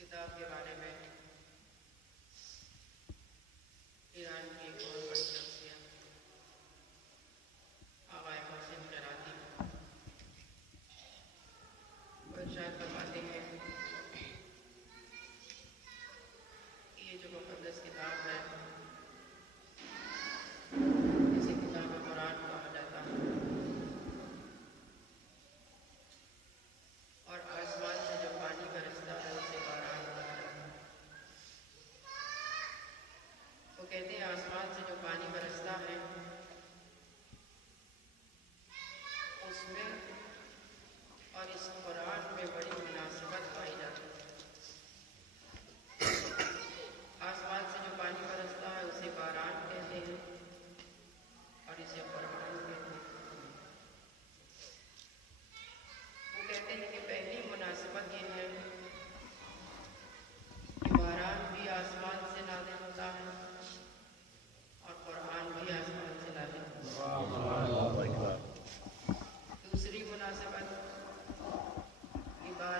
کتاب کے بارے میں ایران کی ایک بہت بڑی شخصیت آقا محسن قرادی وہ ارشاد فرماتے ہیں کہ یہ جو مقدس کتاب ہے اسے کتاب قرآن کہا جاتا ہے اور آسمان سے جو پانی برستا ہے اسے باران کہا جاتا ہے۔ وہ کہتے ہیں آسمان سے جو پانی برستا ہے اس میں اور اس قرآن میں بڑی مناسبت پائی جاتی ہے۔ آسمان سے جو پانی برستا ہے اسے باران کہتے ہیں اور اسے قرآن کہتے ہیں۔ وہ کہتے ہیں کہ پہلی مناسبت یہ ہے کہ باران بھی آسمان سے نازل ہوتا ہے اور قرآن بھی آسمان سے نازل ہوتا ہے۔ دوسری مناسبت کہ باران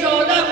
14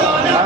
14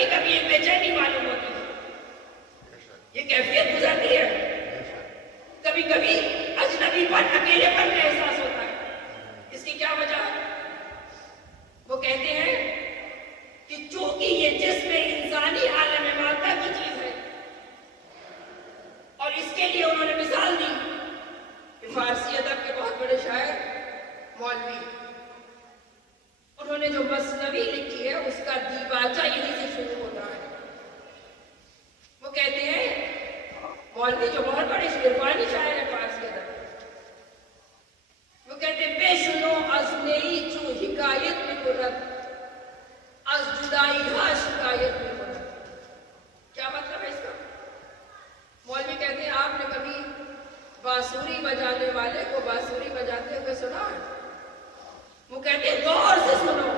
کبھی کبھی ایک بے چینی معلوم ہوتی ہے، یہ کیفیت گزرتی ہے، کبھی کبھی اجنبی پن، اکیلے پن کا احساس ہوتا ہے۔ اس کی کیا وجہ ہے؟ وہ کہتے ہیں کہ چونکہ یہ جسم انسانی عالم مادہ کی چیز ہے، اور اس کے لیے انہوں نے مثال دی کہ فارسی ادب کے بہت بڑے شاعر مولوی، انہوں نے جو مثنوی لکھی ہے اس کا دیباچہ یہیں سے شروع ہوتا ہے۔ وہ کہتے ہیں، مولوی جو بہت بڑے عرفانی شاعر ہے فارسی ادب، وہ کہتے ہیں بے شنو از نئی چو حکایت میں قرت، از جدائی ہا شکایت میں قرت۔ کیا مطلب ہے اس کا؟ مولوی کہتے ہیں آپ نے کبھی بانسری بجانے والے کو بانسری بجاتے ہوئے سنا ہے؟ وہ کہتے ہیں غور سے سنو،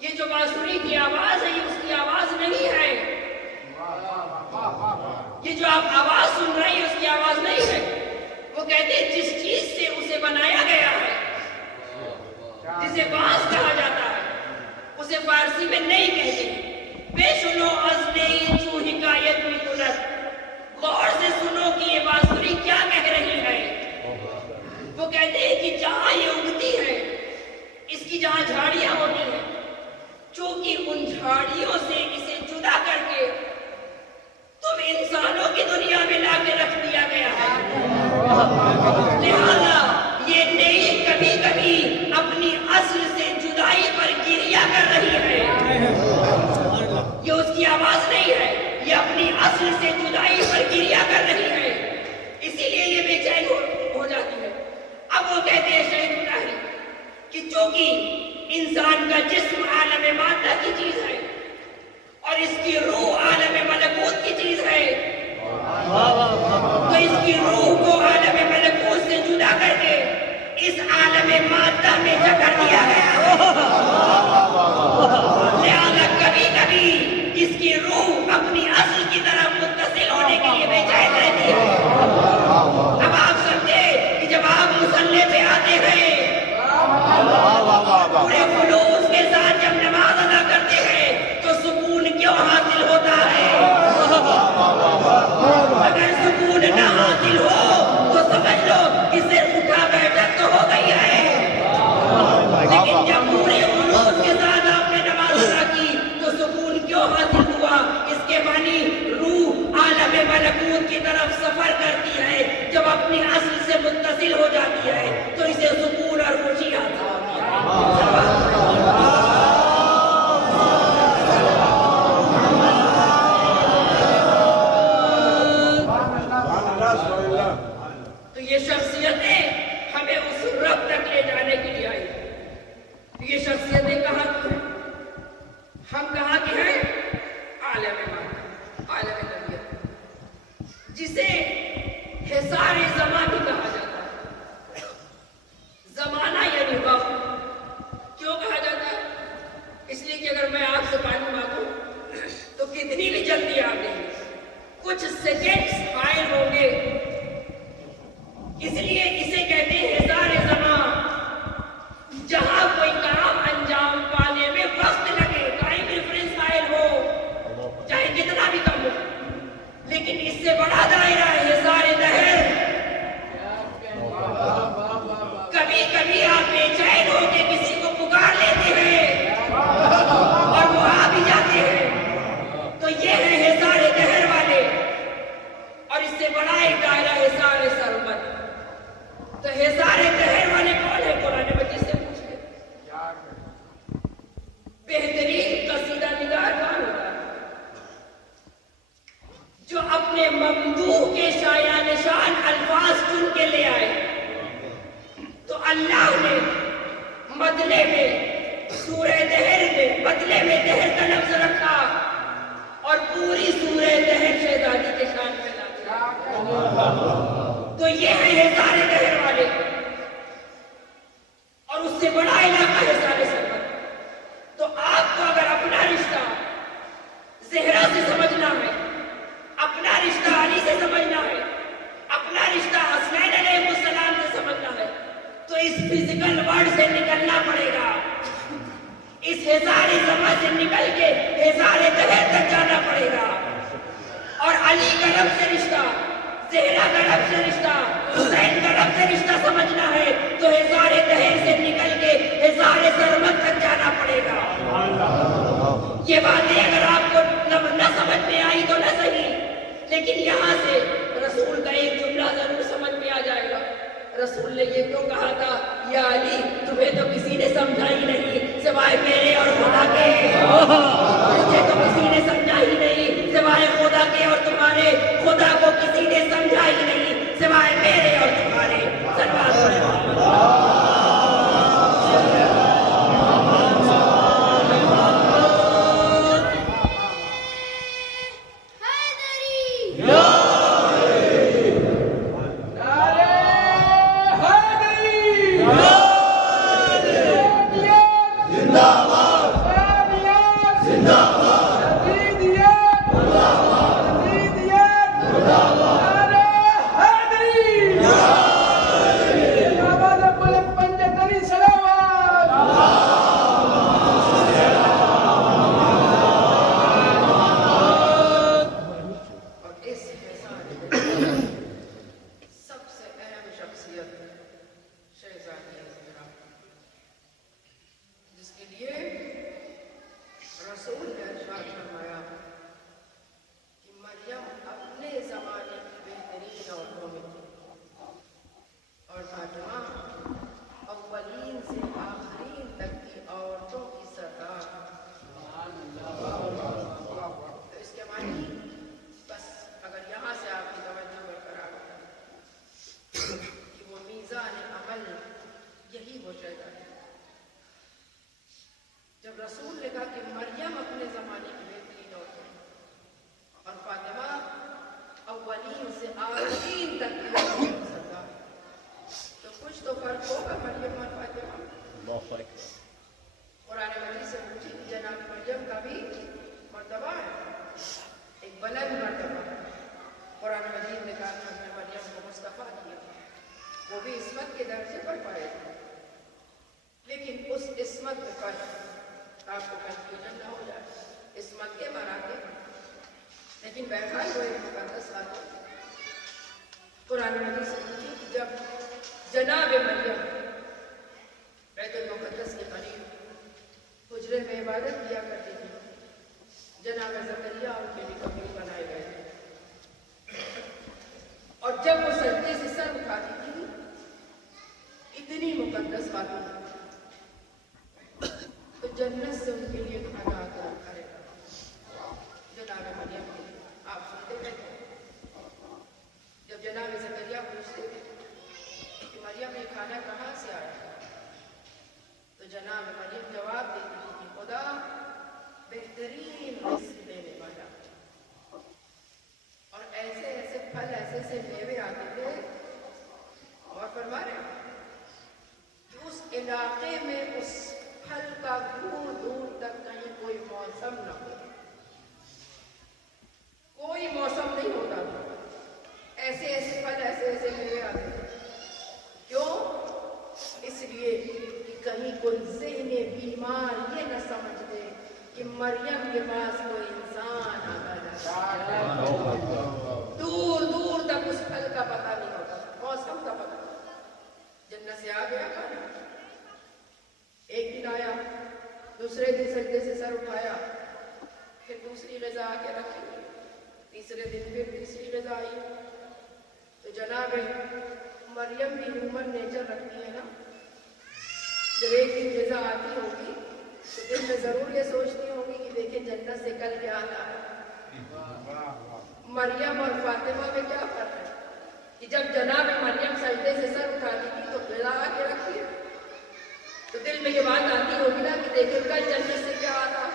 یہ جو بانسری کی آواز ہے یہ اس کی آواز نہیں ہے، یہ جو آپ آواز سن رہے ہیں اس کی آواز نہیں ہے۔ وہ کہتے ہیں جس چیز سے اسے بنایا گیا ہے، جسے بانس کہا جاتا ہے، اسے فارسی میں نہیں کہتے۔ بے سنو از نئی چو حکایت میں قرت، غور سے سنو کہ یہ بانسری کیا کہہ رہی ہے۔ وہ کہتے ہیں کہ جہاں یہ اگتی ہے، اس کی جہاں جھاڑیاں ہوتی ہیں، چونکہ ان جھاڑیوں سے اسے جدا کر کے تم انسانوں کی دنیا میں لا کے رکھ دیا گیا ہے، لہذا یہ نئی کبھی کبھی اپنی اصل سے جدائی پر گریہ کر رہی ہے، یہ اس کی آواز نہیں ہے، یہ اپنی اصل سے جدائی پر گریہ کر رہی ہے، اسی لیے یہ بے چین ہو جاتی ہے۔ اب وہ کہتے ہیں شہید الطاہری کہ چونکہ انسان کا جسم عالم مادہ کی چیز ہے اور اس کی روح عالم ملکوت کی چیز ہے، تو اس کی روح کو عالم ملکوت سے جدا کر کے اس عالم مادہ میں جکڑ دیا گیا ہے، لہذا کبھی کبھی اس کی روح اپنی اصل کی طرف متصل ہونے کے لیے بے چین رہتی ہے۔ اب آپ سمجھے کہ جب آپ مصلی پہ آتے ہیں، پورے خلوص کے ساتھ جب نماز ادا کرتے ہیں تو سکون کیوں حاصل ہوتا ہے؟ اگر سکون نہ حاصل ہو تو سمجھ لو کہ صرف اٹھا بیٹھک تو ہو گئی ہے، لیکن جب پورے خلوص کے ساتھ آپ نے نماز ادا کی تو سکون کیوں حاصل ہوا؟ اس کے معنی روح عالم ملکوت کی طرف سفر کرتی ہے، جب اپنی اصل سے متصل ہو جاتی ہے تو اسے سکون اور خوشی حاصل ہوتی ہے۔ تو یہ شخصیتیں ہمیں اس رب تک لے جانے کے لیے آئی۔ یہ شخصیتیں کہاں کی ہیں؟ ہم کہاں کے ہیں؟ عالم مادہ، عالم طبیعت، جسے حصار زمان بھی کہا جاتا ہے۔ زمانہ یعنی وقت۔ کیوں کہا جاتا ہے؟ اس لیے کہ اگر میں آپ سے پانی مانگوں تو کتنی بھی جلدی آپ دیں گے، کچھ سیکنڈز حائل ہوں گے، اس لیے اسے کہتے ہیں حصار زمان۔ جہاں کوئی کام انجام پانے میں وقت لگے، ٹائم ریفرنس حائل ہو، چاہے کتنا بھی کم ہو، لیکن اس سے بڑا دائرہ ہے حصار دہر۔ کبھی کبھی آپ بے چین ہو کے کسی کو پکار لیتے ہیں اور وہ آ بھی جاتے ہیں، تو یہ ہے حصار دہر والے، اور اس سے بڑا ایک دائرہ حصار سرمد۔ تو حصار دہر والے کون ہے؟ قرآن مجید سے پوچھے۔ بہترین قصیدہ نگار کون ہوتا ہے؟ جو اپنے ممدوح کے شایان نشان الفاظ چن کے لے آئے۔ تو اللہ نے بدلے میں سورہ دہر میں بدلے میں دہر کا لفظ رکھا اور پوری سورہ دہر شہزادی کے شان میں لا دیا۔ تو یہ ہے حصار دہر والے، اور اس سے بڑا علاقہ حصار سرمد۔ تو آپ کو اگر اپنا رشتہ زہرا سے سمجھنا ہے، اپنا رشتہ علی سے سمجھنا ہے، اپنا رشتہ حسنین علیہ السلام سے سمجھنا ہے، تو اس فزیکل ورلڈ سے نکلنا پڑے گا، اس حصار زمان سے نکل کے حصار دہر علی کا رب سے رشتہ، زہرا کا رب سے رشتہ، حسین کا رب سے رشتہ سمجھنا ہے تو ہزارے دہر سے نکل کے ہزارے سرمت تک جانا پڑے گا۔ یہ باتیں اگر آپ کو نہ سمجھ میں آئی تو نہ صحیح، لیکن یہاں سے رسول کا ایک جملہ ضرور سمجھ میں آ جائے گا۔ رسول نے یہ کیوں کہا تھا، یا علی تمہیں تو کسی نے سمجھا ہی نہیں سوائے میرے اور خدا کے، مجھے تو کسی نے سمجھا ہی نہیں سوائے خدا کے، اور تمہارے خدا کو کسی نے سمجھا ہی نہیں سوائے میرے اور تمہارے۔ صلوات پڑھیں محمد۔ جب رسول نے کہا کہ مریم اپنے زمانے کی بہترین عورت ہے اور فاطمہ اولین سے آخرین تک کی سردار، تو کچھ تو فرق ہوگا مریم اور فاطمہ۔ بہت فرق ہے۔ قرآن مجید سے پوچھی کہ جناب مریم کا بھی مرتبہ ہے، ایک بلند مرتبہ۔ قرآن مجید نے کہا کہ ہم نے مریم کو مصطفیٰ کیا، وہ بھی عصمت کے درجے پر پائے تھے، لیکن اس عصمت میں فرق، آپ کو کنفیوژن نہ ہو جائے، عصمت کے مراتب، لیکن بہرحال وہ ایک مقدس خاتون۔ قرآن مجید سے پوچھی کہ جب جناب مریم بیت المقدس کے قریب حجرے میں عبادت کیا کرتی تھی، جناب زکریا ان کے لیے کمرے بنائے گئے تھے، اور جب وہ سجدے سے سر اٹھاتی تھی، اتنی مقدس خاتون، تو جنت سے ان کے لیے کھانا آ کر رکھا رہتا جناب مریم کے لیے۔ آپ سنتے رہتے جب جناب زکریا پوچھتے تھے کہ مریم یہ کھانا کہاں سے آیا، تو جناب مریم جواب دیتی تھی کہ خدا بہترین رزق دینے والا، اور ایسے ایسے پھل، ایسے ایسے میوے آتے تھے، اور فرما رہے کہ اس علاقے میں اس پھل کا دور دور تک کہیں کوئی موسم نہ ہو، کوئی موسم نہیں ہوتا تھا، ایسے ایسے پھل، ایسے ایسے میوے آتے تھے۔ کیوں؟ اس لیے کہ کہیں کوئی ذہن بیمار یہ نہ سمجھ دے کہ مریم کے پاس کوئی انسان آتا جاتا ہے، دور دور تک اس پھل کا پتہ نہیں ہوتا، موسم کا پتہ نہیں۔ جنت سے آ گیا کھانا، ایک دن آیا، دوسرے دن سجدے سے سر اٹھایا، پھر دوسری غذا آ کے رکھی، تیسرے دن پھر تیسری غذا آئی۔ تو جناب مریم بھی ہیومن نیچر رکھتی ہے نا، جب ایک دن غذا آتی ہوگی تو دل میں ضرور یہ سوچتی ہوگی کہ دیکھیں جنت سے کل کیا آتا ہے۔ مریم اور فاطمہ میں کیا فرق ہے کہ جب جناب مریم سجدے سے سر اٹھاتی تھی تو غذا آ کے رکھی، تو دل میں یہ بات آتی ہوگی نا کہ دیکھیں کل جنت سے کیا آتا،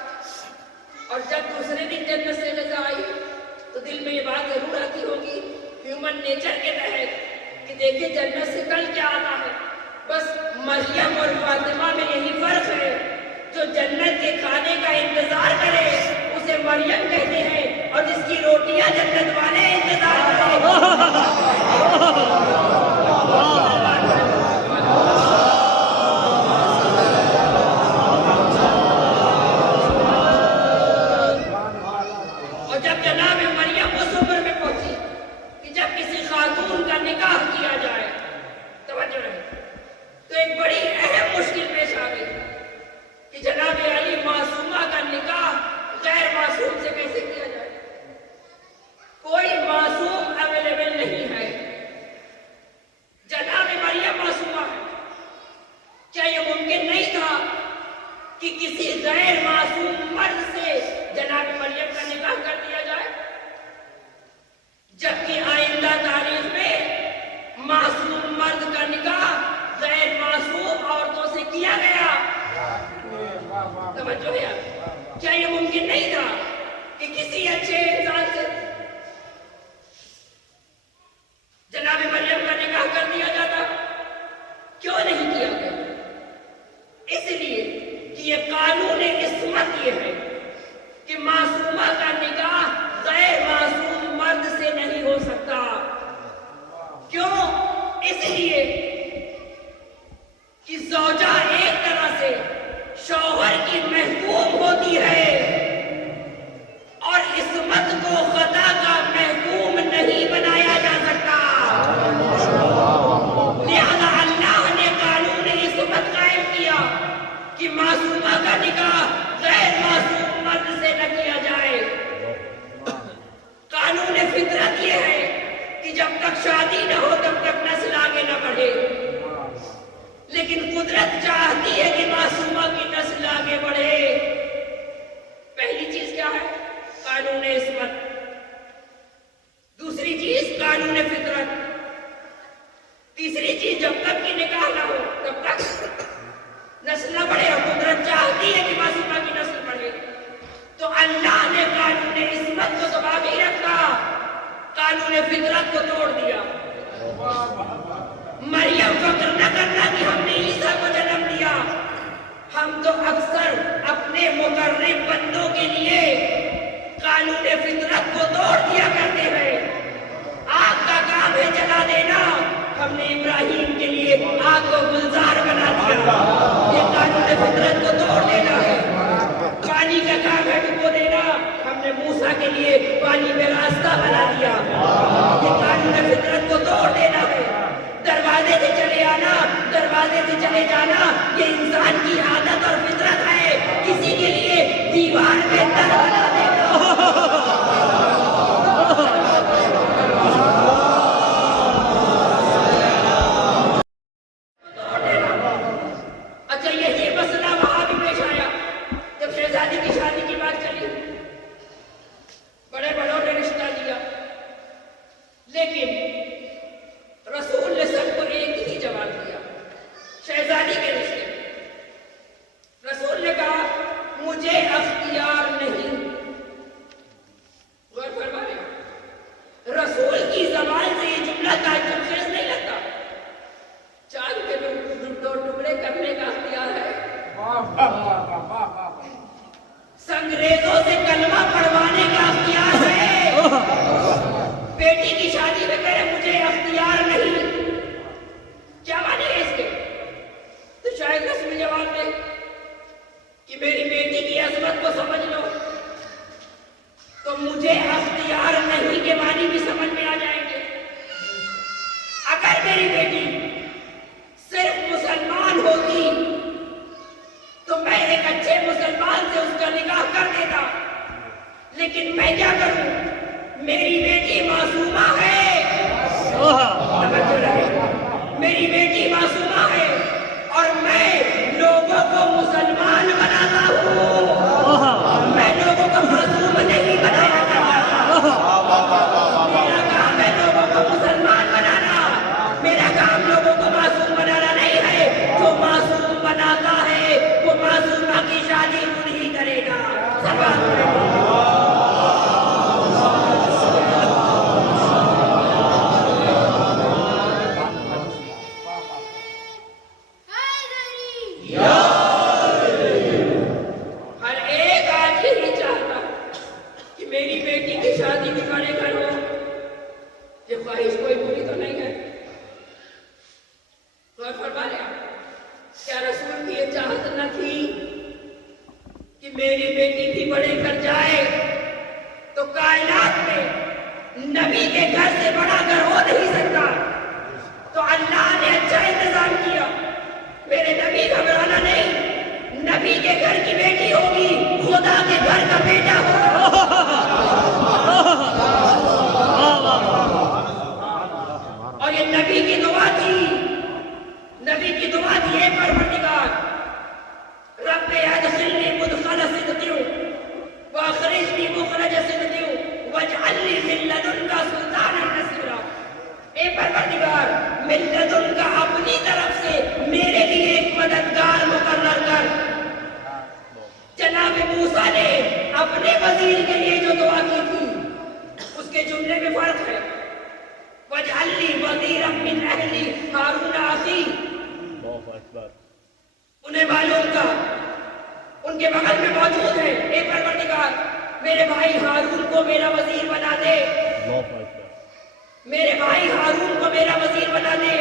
اور جب دوسرے دن جنت سے غذا آئی تو دل میں یہ بات ضرور آتی ہوگی ہیومن نیچر کے تحت کہ دیکھیں جنت سے کل کیا آتا ہے۔ بس مریم اور فاطمہ میں یہی فرق ہے، جو جنت کے کھانے کا انتظار کرے اسے مریم کہتے ہیں، اور جس کی روٹیاں جنت والے انتظار کریں اور جب جناب مریم اس عمر میں کہ کسی اچھے انسان سے جناب مریم کا نکاح کر دیا جاتا؟ کیوں نہیں کیا گیا؟ اس لیے کہ یہ قانون عصمت یہ ہے کہ معصومہ کا نکاح غیر معصوم مرد سے نہیں ہو سکتا. کیوں؟ اس لیے کہ زوجہ ایک طرح سے شوہر کی محکوم ہوتی ہے اور عصمت کو خطا کا محکوم نہیں بنایا جا سکتا. لہذا اللہ نے قانون عصمت قائم کیا کہ معصومہ کا نکاح غیر معصوم مرد سے نہ کیا جائے. قانون فطرت یہ ہے کہ جب تک شادی نہ ہو تب تک نسل آگے نہ بڑھے، لیکن قدرت چاہتی ہے کہ معصومہ کی نسل آگے بڑھے. پہلی چیز کیا ہے؟ قانون عصمت. دوسری چیز قانون فطرت. تیسری چیز جب تک کہ نکاح نہ ہو تب تک نسل نہ بڑھے، اور قدرت چاہتی ہے کہ معصومہ کی نسل بڑھے. تو اللہ نے قانون عصمت کو تو باقی رکھا، قانون فطرت کو توڑ دیا. مریم فکر نہ کرنا کہ ہم نے عیسیٰ کو جنم دیا. ہم تو اکثر اپنے مقرب بندوں کے لیے قانون فطرت کو توڑ دیا کرتے ہیں. آگ کا کام ہے جلا دینا، ہم نے ابراہیم کے لیے آگ کو گلزار بنا دیا. یہ قانون فطرت کو توڑ دینا ہے. پانی کا کام ہے ڈبو دینا، ہم نے موسیٰ کے لیے پانی میں راستہ بنا دیا. یہ قانون فطرت کو توڑ دینا ہے. دروازے سے چلے آنا، دروازے سے چلے جانا، یہ انسان کی عادت اور فطرت ہے. کسی کے لیے دیوار میں در بنا دینا. اچھا، یہی مسئلہ وہاں بھی پیش آیا جب شہزادی کی شادی کی بات چلی. بڑے بڑوں نے رشتہ دیا، لیکن رسول نے سب کو ایک ہی جواب دیا شہزادی کے رشتے میں. رسول نے کہا مجھے اختیار نہیں. غور فرمائے، رسول کی زبان سے یہ جملہ تعجب خیز نہیں لگتا. چاند کے دو ٹکڑے کرنے کا اختیار ہے، سنگریزوں سے کلمہ پڑھوانے کا اختیار ہے. بیٹی کی شادی میں کہے مجھے اختیار نہیں. کیا معنی ہے اس کے؟ تو شاید رسمی جواب دے کہ میری بیٹی کی عظمت کو سمجھ لو تو مجھے اختیار نہیں کے معنی بھی سمجھ میں آ جائیں گے. اگر میری بیٹی صرف مسلمان ہوتی تو میں ایک اچھے مسلمان سے اس کا نکاح کر دیتا، لیکن میں کیا کروں؟ میری بیٹی معصومہ ہے. توجہ رہے، میری بیٹی معصومہ ہے اور میں لوگوں کو مسلمان بناتا ہوں. میں لوگوں کو معصوم نہیں بنایا کرتا. میرا کام ہے لوگوں کو مسلمان بنانا. میرا کام لوگوں کو معصوم بنانا نہیں ہے. جو معصوم بناتا ہے وہ معصومہ کی شادی خود ہی کرے گا. ہر ایک آج یہی چاہتا کہ میری بیٹی کی شادی بھی بڑے گھر ہو. یہ خواہش کوئی بری تو نہیں ہے. غور فرمایا، کیا رسول کی یہ چاہت نہ تھی کہ میری بیٹی بھی بڑے گھر جائے؟ تو کائنات میں نبی کے گھر سے بڑا گھر ہو نہیں سکتا. تو اللہ نے اچھا انتظام کیا. میرے نبی گھبرانا نہیں، نبی کے گھر کی بیٹی ہوگی، خدا کے گھر کا بیٹا ہوگا. اور یہ نبی کی دعا تھی. نبی کی دعا تھی، اے پروردگار رب ادخلنی مدخل صدق واخرجنی مخرج صدق واجعل لي من لدنك سلطانا نصيرا. اے پروردگار من لدن کا اپنی طرف سے میرے لیے ایک مددگار مقرر کر. جناب موسیٰ نے اپنے وزیر کے لیے جو یہ جملے میں فرق ہے. وَاجْعَلْ لِي وَزِيرًا مِّنْ أَهْلِي هَارُونَ أَخِي. انہیں معلوم تھا, ان کے بغل میں موجود ہے, اے پروردگار میرے بھائی ہارون کو میرا وزیر بنا دے, میرے بھائی ہارون کو میرا وزیر بنا دے.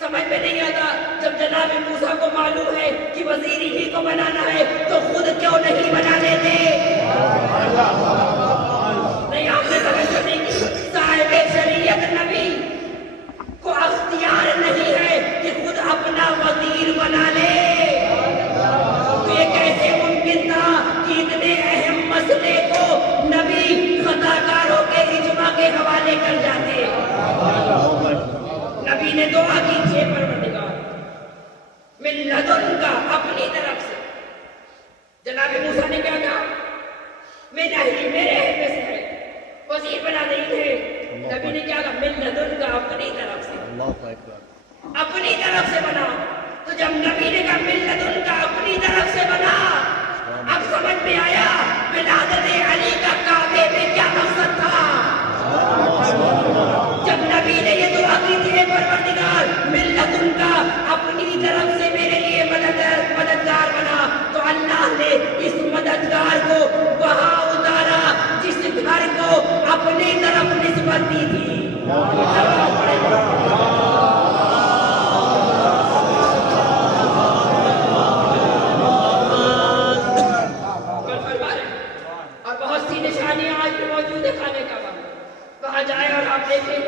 سمجھ میں نہیں آتا, جب جناب موسیٰ کو معلوم ہے کہ وزیر ہی کو بنانا ہے تو خود کیوں نہیں بنا لیتے؟ نہیں, آپ نے توجہ نہیں کی. صاحب شریعت نبی کو اختیار نہیں ہے کہ خود اپنا وزیر بنا لے. تو یہ کیسے ممکن تھا کہ اتنے اہم مسئلے کو نبی خطا کاروں کے اجماع کے حوالے کر جاتے؟ نبی نے دعا کی تھی, پروردگار من لدن کا, اپنی طرف سے. جناب موسیٰ نے کیا کہا؟ میرے اہل سے ہے, وزیر بنا نہیں ہے. نبی نے کیا کہا؟ من لدن کا, اپنی طرف سے. اپنی طرف سے بنا. تو جب نبی نے کہا من لدن کا, اپنی طرف سے بنا, اب سمجھ میں آیا ولادت علی کا کعبے میں کیا مقصد تھا. جب نبی نے یہ دعا کی تھی, پروردگار من لدن کا, اپنی طرف سے میرے لیے مددگار بنا, تو اللہ نے اس مددگار کو وہاں اتارا جس گھر کو اپنی طرف نسبت دی تھی. اور بہت سی نشانیاں آج بھی موجود ہے کھانے کا وقت. وہاں جائے اور آپ دیکھیں,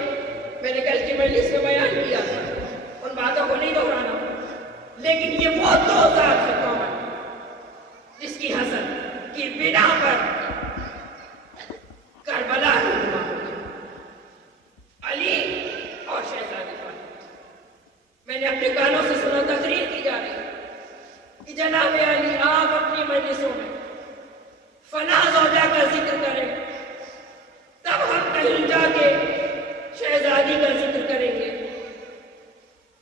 میں نے کل کی مجلس میں بیان کیا تھا, ان باتوں کو نہیں دہرانا, لیکن یہ وہ دو ذات ہے کامن جس کی حسد کی بنا پر کربلا رونما ہو گیا, علی اور شہزادی فاطمہ. میں نے اپنے کانوں سے سنا, تقریر کی جا رہی کہ جناب علی آپ اپنی مجلسوں میں فلاں زوجہ کا ذکر کریں, تب ہم کہیں جا کے شہزادی کا ذکر کریں گے.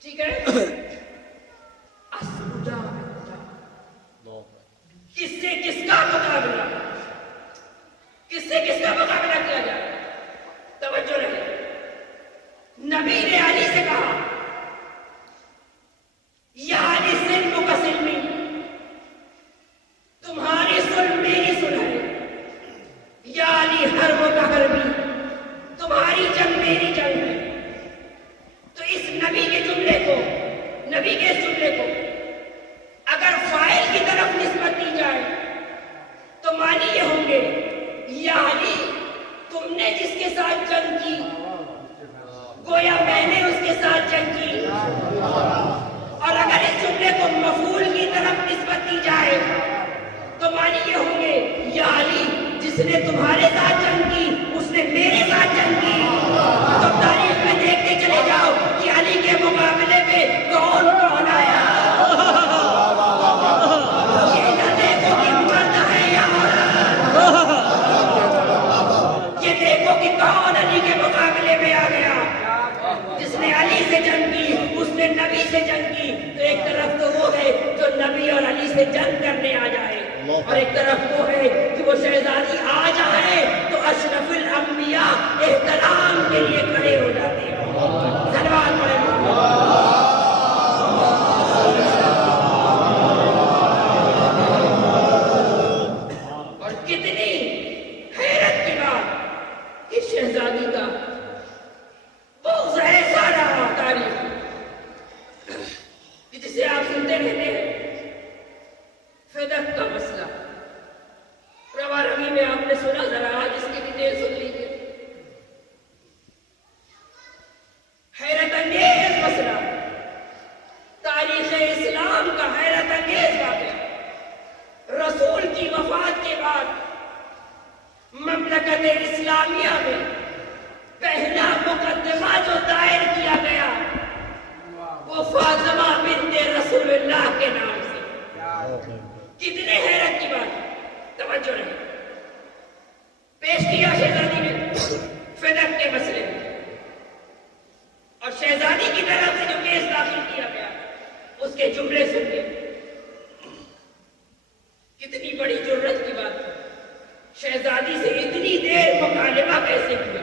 ٹھیک ہے, کس سے کس کا مقابلہ, کس سے کس کا مقابلہ کیا جائے. توجہ رہے, نبی نے علی سے کہا یا علی سلم کا سلمی, تمہاری سلم میری سلم ہے. یا علی حرب کا حربی, تمہاری جنگ میری جنگ ہے. تو اس نبی کے جملے کو, نبی کے اس جملے کو اگر فاعل کی طرف نسبت دی جائے تو معنی یہ ہوں گے یا علی تم نے جس کے ساتھ جنگ کی گویا میں نے اس کے ساتھ جنگ کی. اور اگر اس جملے کو مفعول کی طرف نسبت دی جائے تو معنی یہ ہوں گے یا علی جس نے تمہارے ساتھ جنگ کی اس نے میرے ساتھ جنگ کی. تو تاریخ میں دیکھتے چلے جاؤ کہ علی کے مقابلے میں کون کون آیا. یہ نہ دیکھو کہ مرد ہے یا عورت, یہ دیکھو کہ کون علی کے مقابلے میں آ گیا. جس نے علی سے جنگ کی اس نے نبی سے جنگ کی. تو ایک طرف تو وہ ہے جو نبی اور علی سے جنگ کرنے آ جائے, اور ایک طرف وہ ہے کہ وہ شہزادی آ جائے تو اشرف الانبیاء احترام کے لیے کھڑے ہو جاتے ہیں. صلوات پڑھیں. اور کتنی حیرت کی بات کہ شہزادی کا بغض ایسا رہا تاریخ کہ جسے آپ سنتے رہتے ہیں. فدق کا مسئلہ روا روی میں آپ نے سنا, ذرا آج اس کی ڈیٹیل سن لیجیے. حیرت انگیز مسئلہ, تاریخ اسلام کا حیرت انگیز واقعہ. رسول کی وفات کے بعد مملکت اسلامیہ میں پہلا مقدمہ جو دائر کیا گیا وہ فاطمہ بنت رسول اللہ کے نام سے. کتنے حیرت کی بات, توجہ رہے. پیش کیا شہزادی نے فدق کے مسئلے میں, اور شہزادی کی طرف سے جو کیس داخل کیا گیا اس کے جملے سن کے کتنی بڑی جرت کی بات ہے. شہزادی سے اتنی دیر مکالمہ کیسے کیا,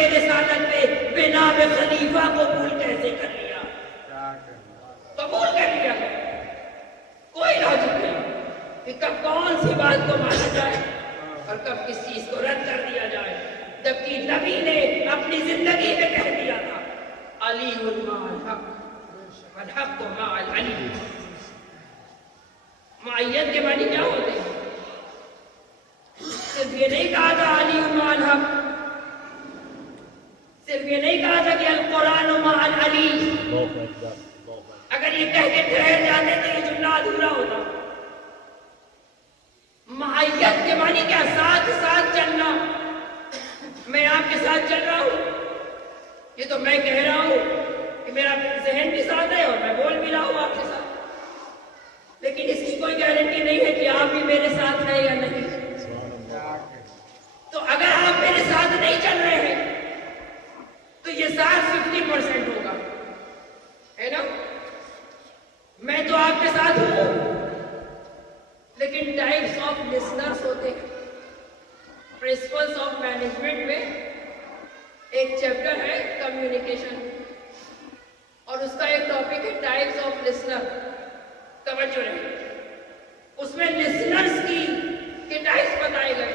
کے رسالت میں بنا خلیفہ قبول کیسے کر لیا؟ قبول کر لیا، کوئی لاجک نہیں کہ کب کون سی بات کو مانا جائے اور کب کس چیز کو رد کر دیا جائے، جبکہ نبی نے اپنی زندگی میں کہہ دیا تھا علی مع الحق والحق مع العلی۔ معیت کے معنی کیا ہوتے ہیں؟ صرف یہ نہیں کہا تھا علی مع الحق، صرف یہ نہیں کہا تھا کہ القرآن مع العلی، اگر یہ کہہ کے ٹھہر جاتے تو یہ جملہ ادھورا ہوتا۔ معیت کے معنی کیا؟ ساتھ ساتھ چلنا، میں آپ کے ساتھ چل رہا ہوں، یہ تو میں کہہ رہا ہوں کہ میرا ذہن بھی ساتھ ہے اور میں بول بھی رہا ہوں آپ کے ساتھ، لیکن اس کی کوئی گارنٹی نہیں ہے کہ آپ بھی میرے ساتھ ہیں یا نہیں۔ تو اگر آپ میرے ساتھ نہیں چل رہے ہیں تو یہ ساتھ 50% ہوگا، ہے نا؟ میں تو آپ کے ساتھ ہوں، لیکن ٹائپس آف لسنرز ہوتے ہیں۔ پرنسپلز آف مینجمنٹ میں ایک چیپٹر ہے کمیونیکیشن، اور اس کا ایک ٹاپک ہے ٹائپس آف لسنر۔ توجہ رہے، اس میں لسنرز کے ٹائپس بتائے گئے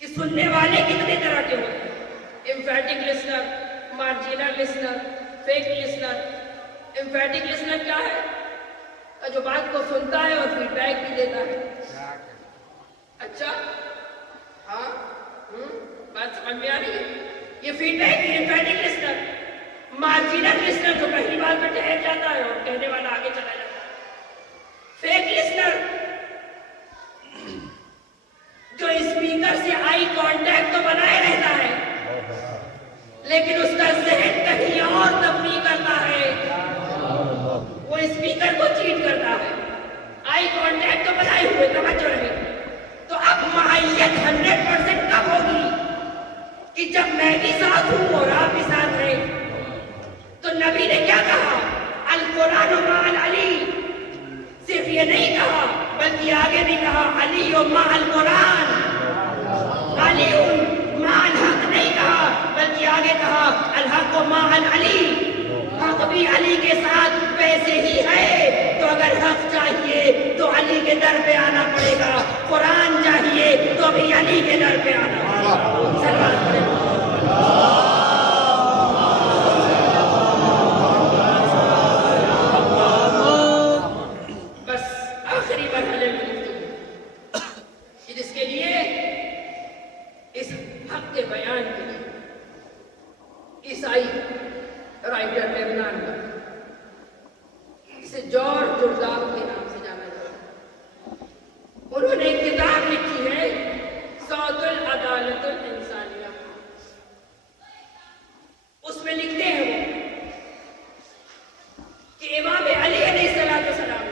کہ سننے والے کتنے طرح کے ہوتے ہیں: empathic listener, marginal listener, fake listener. Empathic listener کیا ہے؟ جو بات کو سنتا ہے اور فیڈ بیک بھی دیتا ہے۔ اچھا، ہاں، بات سمجھ میں آ رہی ہے؟ یہ فیڈ بیک کی ایمفیٹک لسنر۔ مارجینل لسنر جو پہلی بات پہ ٹھہر جاتا ہے اور کہنے والا آگے چلا جاتا ہے۔ فیک لسنر جو اسپیکر سے آئی کانٹیکٹ تو بنائے رہتا ہے لیکن اس کا ذہن کہیں اور تفریح کرتا ہے، وہ اسپیکر کو چیٹ کرتا ہے۔ آئی کانٹیکٹ تو بنائے ہوئے، توجہ رہے۔ تو اب معیت 100% کب ہوگی؟ کہ جب میں بھی ساتھ ہوں اور آپ بھی ساتھ ہیں۔ تو نبی نے کیا کہا؟ القرآن مع العلی۔ صرف یہ نہیں کہا بلکہ آگے بھی کہا علی مع القرآن، علی مع الحق نہیں کہا بلکہ آگے کہا الحق مع العلی۔ حق بھی علی کے ساتھ ویسے ہی ہے، تو اگر حق چاہیے تو علی کے در پہ آنا پڑے گا، قرآن چاہیے تو بھی علی کے در پہ آنا پڑے گا۔ بس آخری مرحلے میں جس کے لیے اس حق کے بیان کے لیے عیسائی رائٹر لیبنان کا، اسے جارج جرزاق کے نام سے جانا جاتا ہے، انہوں نے ایک کتاب لکھی ہے صوت العدالت الانسانیہ۔ اس میں لکھتے ہیں وہ کہ امام علی علیہ السلام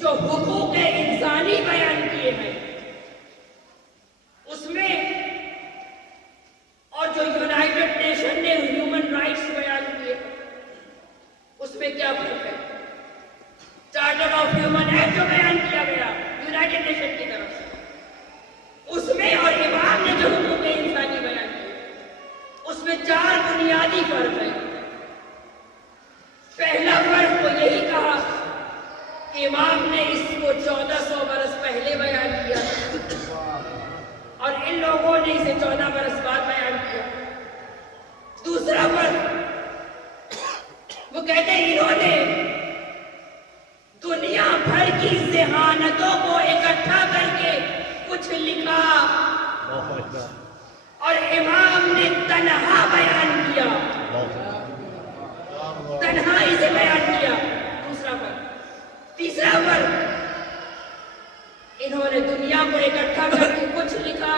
جو حقوق انسانی بیان کیے ہیں اس میں، اور جو یونائیٹڈ نیشن نے ہیومن رائٹس بیان کیے اس میں کیا فرق ہے؟ چارٹر آف ہیومن ایکٹ جو بیان کیا گیا یونائیٹڈ نیشن کی طرف سے، اس میں اور امام نے جو حقوق انسانی بیان کیے اس میں 4 بنیادی فرق ہے۔ پہلا فرق وہ یہی کہا کہ امام نے اس کو 1400 برس پہلے بیان کیا اور ان لوگوں نے اسے 14 برس بعد بیان کیا۔ دوسرا فرق وہ کہتے ہیں انہوں نے دنیا بھر کی ذہانتوں کو اکٹھا کر کے کچھ لکھا اور امام نے تنہا بیان کیا، تنہا اسے بیان کیا۔ دوسرا فرق۔ تیسرا فرق، انہوں نے دنیا کو اکٹھا کر کے کچھ لکھا،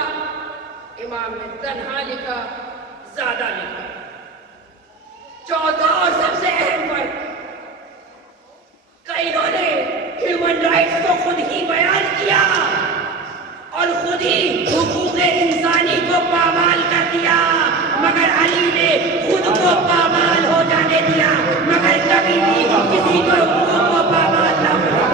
امام نے تنہا لکھا، زیادہ لکھا۔ چوتھا اور سب سے اہم فرق کہ انہوں نے ہیومن رائٹس کو خود ہی بیان کیا اور خود ہی حقوق انسانی کو پامال کر دیا، مگر علی نے خود کو پامال ہو جانے دیا، مگر کبھی بھی کسی کو حقوق کو پامال نہ ہوا۔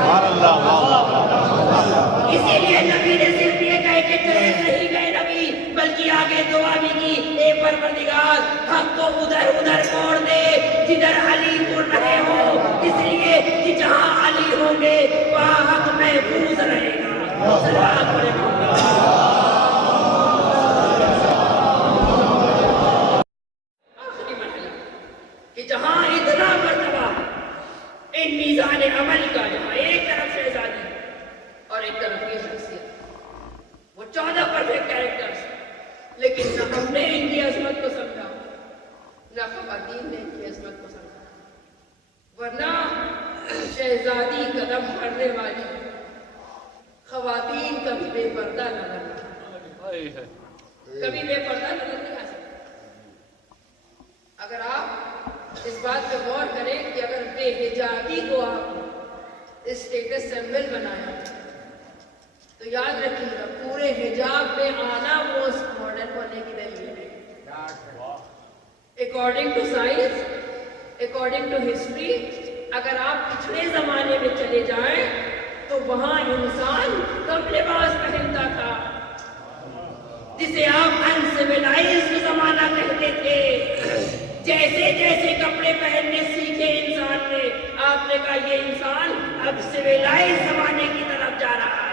محفوظ رہے گا. صلوات پڑھیں محمد. آخری مرحلہ کہ جہاں اتنا مرتبہ ان میزان عمل کا، جہاں ایک طرف شہزادی اور ایک طرف یہ شخصیت، وہ 14 پرفیکٹ کیریکٹرز، لیکن نہ ہم نے ان کی عظمت کو سمجھا، نہ خواتین نے ان کی عظمت کو سمجھا. ورنہ شہزادی قدم بڑھنے والی، خواتین کبھی بے پردہ نظر نہیں، کبھی بے پردہ نظر نہیں آ سکتی. اگر آپ اس بات پہ غور کریں کہ اگر بے حجابی کو آپ اسٹیٹس سمبل بنایا تو یاد رکھیے گا پورے حجاب میں آنا موسٹ ماڈرن ہونے کی دلیل ہے. According to science, according to history, اگر آپ پچھلے زمانے میں چلے جائیں تو وہاں انسان کم لباس پہنتا تھا، جسے آپ انسیولائزڈ زمانہ کہتے تھے. جیسے جیسے کپڑے پہننے سیکھے انسان نے، آپ نے کہا یہ انسان اب سویلائز زمانے کی طرف جا رہا ہے.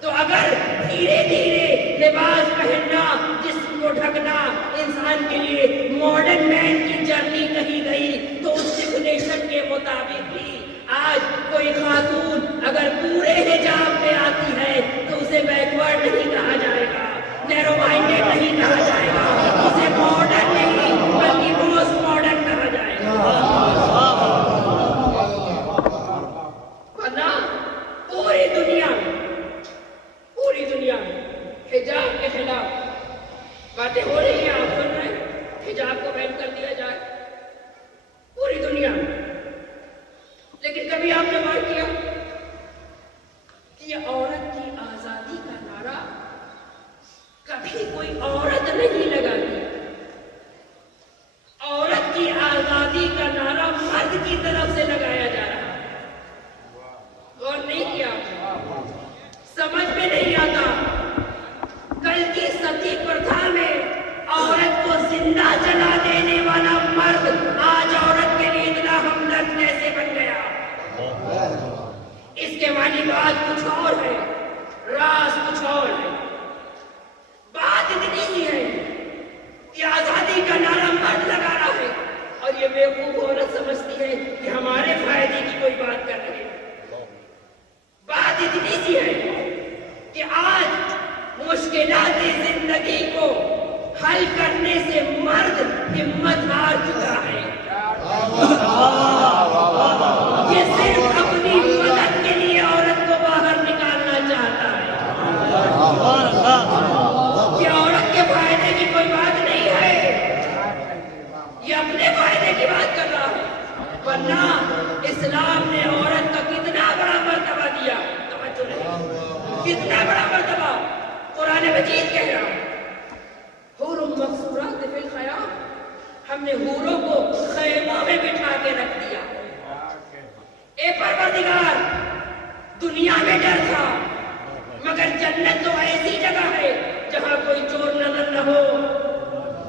تو اگر دھیرے دھیرے لباس پہننا، جسم کو ڈھکنا انسان کے لیے ماڈرن مین کی جرنی کہی گئی، تو اس ڈیفینیشن کے مطابق بھی آج کوئی خاتون اگر پورے حجاب میں آتی ہے تو اسے بیکورڈ نہیں کہا جائے گا، نیرو مائنڈیڈ نہیں کہا جائے گا، اسے ماڈرن نہیں بلکہ موسٹ ماڈرن کہا جائے گا. ورنہ پوری دنیا میں حجاب کے خلاف باتیں ہو رہی ہیں، آپ سن رہے ہیں حجاب کو بین کر دیا جائے پوری دنیا میں. لیکن کبھی آپ نے غور کیا کہ یہ عورت کی آزادی کا نعرہ کبھی کوئی عورت نہیں لگاتی. عورت کی آزادی کا نعرہ مرد کی طرف سے لگایا جا رہا ہے. غور نہیں کیا، سمجھ میں نہیں آتا. کل کی ستی پرتھا میں عورت کو زندہ جلا دینے والا مرد آج عورت کے لیے اتنا ہمدرد کیسے بن گیا؟ اس کے معنی بات کچھ اور ہے، راز کچھ اور ہے. بات اتنی ہی ہے کہ آزادی کا نعرہ مرد لگا رہا ہے اور یہ بیوقوف عورت سمجھتی ہے کہ ہمارے فائدے کی کوئی بات کر رہے ہیں. بات اتنی سی ہے کہ آج مشکلات زندگی کو حل کرنے سے مرد ہمت ہار چکا ہے. یہ صرف اپنی مدد کے لیے عورت کو باہر نکالنا چاہتا ہے. یہ عورت کے فائدے کی کوئی بات نہیں ہے، یہ اپنے فائدے کی بات کر رہا ہے. ورنہ اسلام نے عورت کا کتنا بڑا مرتبہ دیا، توجہ نہیں، کتنا بڑا مرتبہ. قرآن مجید کہہ رہا ہے حور مقصورات فی الخیام، ہم نے حوروں کو خیموں میں بٹھا کے رکھ دیا. اے پروردگار، دنیا میں ڈر تھا مگر جنت تو ایسی جگہ ہے جہاں کوئی چور نظر نہ ہو،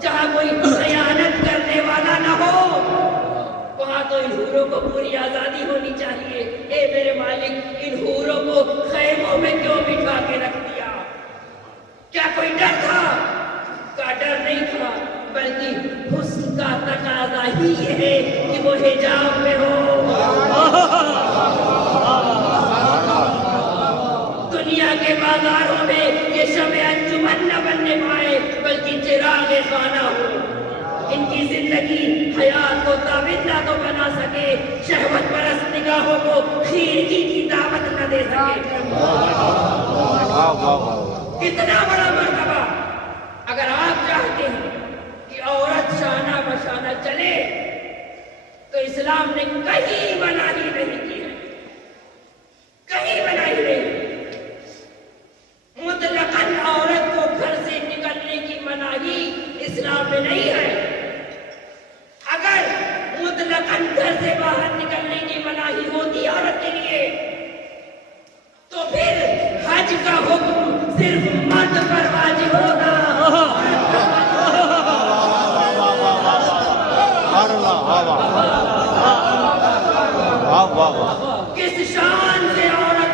جہاں کوئی خیانت کرنے والا نہ ہو. وہاں تو ان حوروں کو پوری آزادی ہونی چاہیے. اے میرے مالک، ان حوروں کو خیموں میں کیوں بٹھا کے رکھ دیا؟ کیا کوئی ڈر تھا؟ کا ڈر نہیں تھا، بلکہ حسن کا تقاضا ہی یہ ہے کہ وہ حجاب میں ہو. دنیا کے بازاروں میں یہ شمع انجمن نہ بننے پائے بلکہ چراغ خانہ ہو. ان کی زندگی حیات کو تابندہ تو بنا سکے، شہوت پرست نگاہوں کو خیرگی کی دعوت نہ دے سکے. کتنا بڑا مرتبہ. اگر آپ چاہتے ہیں کہ عورت شانہ بشانہ چلے تو اسلام نے کہیں مناہی نہیں کی ہے، کہیں مناہی نہیں. مطلقاً عورت کو گھر سے نکلنے کی مناہی اسلام میں نہیں ہے. اگر مطلقاً گھر سے باہر نکلنے کی مناہی ہوتی عورت کے لیے تو پھر حج کا حکم صرف مرد پر واجب ہوگا. کس شان سے عورت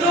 2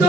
2